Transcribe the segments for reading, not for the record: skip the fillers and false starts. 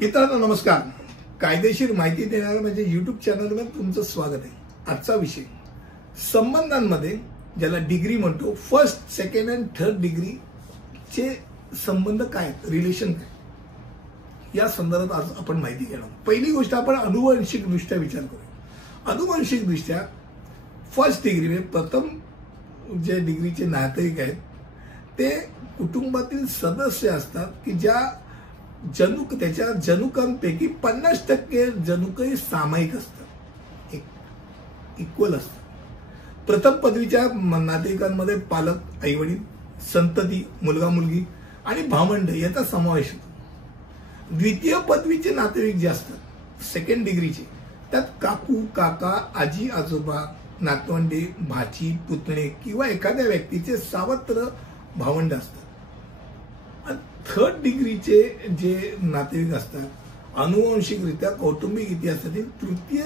मित्रांनो नमस्कार. कायदेशीर माहिती देणाऱ्या माझ्या YouTube चॅनलवर तुमचं स्वागत आहे. आजचा विषय संबंधांमध्ये ज्याला डिग्री म्हणतो, first second and third degree चे संबंध काय, रिलेशन काय, या संदर्भात आज आपण माहिती घेणार. पहिली गोष्ट आपण अनुवंशिक दृष्ट्या विचार करू. अनुवंशिक दृष्ट्या फर्स्ट डिग्री म्हणजे प्रथम जे डिग्रीचे नातेवाईक आहेत ते कुटुंबातील सदस्य असतात की ज्या जनुक त्याच्या जनुकांपैकी 50% जनुकही सामायिक असतात, इक्वल असतात. प्रथम पदवीच्या नातेवाईकांमध्ये पालक, आईवडील, संतती, मुलगा मुलगी आणि भावंड याचा समावेश होतो. द्वितीय पदवीचे नातेवाईक जे असतात सेकंड डिग्रीचे, त्यात काकू, काका, आजी, आजोबा, नातवंडे, भाची, पुतणे किंवा एखाद्या व्यक्तीचे सावत्र भावंड असतात. थर्ड डिग्रीचे जे नातेवाईक असतात अनुवंशिकरित्या कौटुंबिक इतिहासातील तृतीय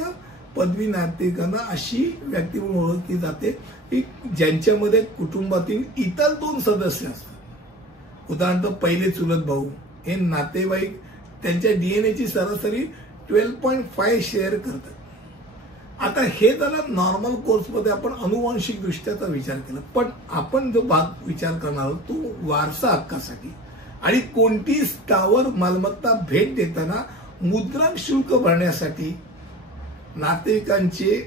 पदवी नातेवाईकांना अशी व्यक्ती म्हणून ओळखली जाते की ज्यांच्यामध्ये कुटुंबातील इतर 2 सदस्य असतात. उदाहरणार्थ पहिले चुलत भाऊ हे नातेवाईक त्यांच्या DNA ची सरासरी 12.5 शेअर करतात. आता हे जरा नॉर्मल कोर्समध्ये आपण अनुवांशिक दृष्ट्याचा विचार केला, पण आपण जो भाग विचार करणार आहोत तो वारसा हक्कासाठी आणि कोणती स्थावर मालमत्ता भेट देताना मुद्रांक शुल्क भरण्यासाठी नातेवाईकांचे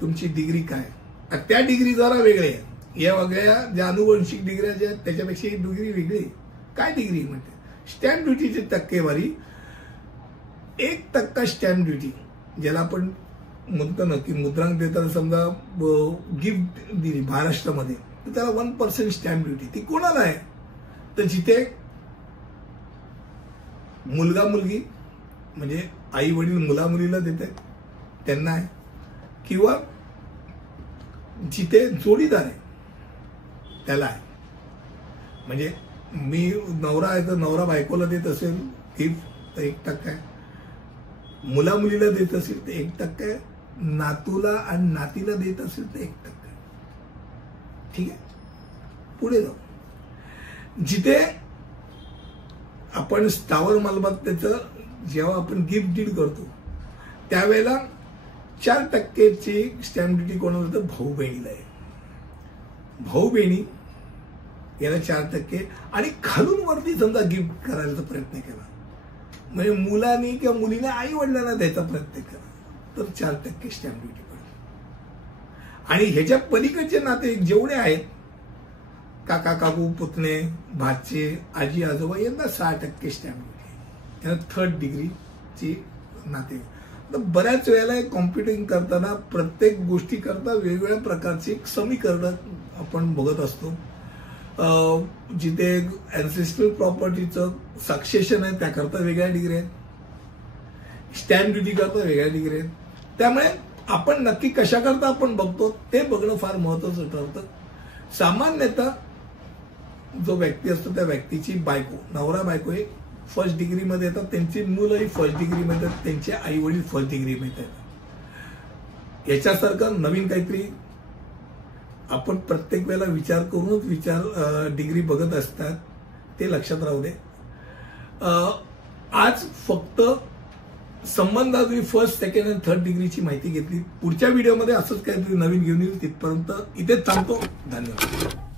तुमची डिग्री काय, त्या डिग्री जरा वेगळ्या आहे. या वगळ्या ज्या अनुवंशिक डिग्र्या ज्या आहेत त्याच्यापेक्षा ही डिग्री वेगळी. काय डिग्री म्हणते? स्टॅम्प ड्युटीची टक्केवारी 1% स्टॅम्प ड्युटी, ज्याला आपण म्हणतो ना की मुद्रांक देताना समजा गिफ्ट दिली महाराष्ट्रामध्ये तर त्याला 1% स्टॅम्प ड्युटी. ती कोणाला आहे? तर जिथे मुलगा मुलगी म्हणजे आई वडील मुला मुलीला देतात त्यांना आहे, किंवा जिथे जोडीदार आहे त्याला आहे. म्हणजे मी नवरा आहे तर नवरा बायकोला देत असेल गिफ्ट तर 1% आहे, मुला मुलीला देत असेल तर 1% आहे, नातूला आणि नातीला देत असेल तर 1% आहे. ठीक आहे, पुढे जाऊ. जिथे आपण स्थावर मालमत्तेचं जेव्हा आपण गिफ्ट डीड करतो त्यावेळेला 4%ची स्टॅम्प ड्युटी कोणाला होतं? भाऊ बहिणीला आहे. भाऊ बहिणी याला 4% आणि खालून वरती समजा गिफ्ट करायचा प्रयत्न केला म्हणजे मुलांनी किंवा मुलीने आई वडिलांना द्यायचा प्रयत्न केला तर 4% स्टॅम्प ड्युटी पडते. आणि ह्याच्या पलीकडचे नाते जेवढे आहेत काका, काकू, पुतणे, भाचे, आजी, आजोबा यांना 6% स्टॅम्प ड्युटी. यांना थर्ड डिग्रीची नाते. तर बऱ्याच वेळेला कॉम्प्युटिंग करताना प्रत्येक गोष्टी करता वेगवेगळ्या प्रकारची समीकरण आपण बघत असतो. जिथे अँसेस्ट्रल प्रॉपर्टीचं सक्सेशन आहे त्याकरता वेगळ्या डिग्री आहेत, स्टॅम्प ड्युटी करता वेगळ्या डिग्री आहेत. त्यामुळे आपण नक्की कशाकरता आपण बघतो ते बघणं फार महत्वाचं ठरतं. सामान्यतः जो व्यक्ती असतो त्या व्यक्तीची बायको, नवरा बायको हे फर्स्ट डिग्रीमध्ये येतात, त्यांची मुलंही फर्स्ट डिग्रीमध्ये येतात, त्यांचे आई वडील फर्स्ट डिग्रीमध्ये येतात. याच्यासारखं नवीन काहीतरी आपण प्रत्येक वेळेला विचार करूनच डिग्री बघत असतात, ते लक्षात राहू दे. आज फक्त संबंधात फर्स्ट सेकंड आणि थर्ड डिग्रीची माहिती घेतली. पुढच्या व्हिडिओमध्ये असंच काहीतरी नवीन घेऊन येईल. तिथपर्यंत इथेच थांबतो. धन्यवाद.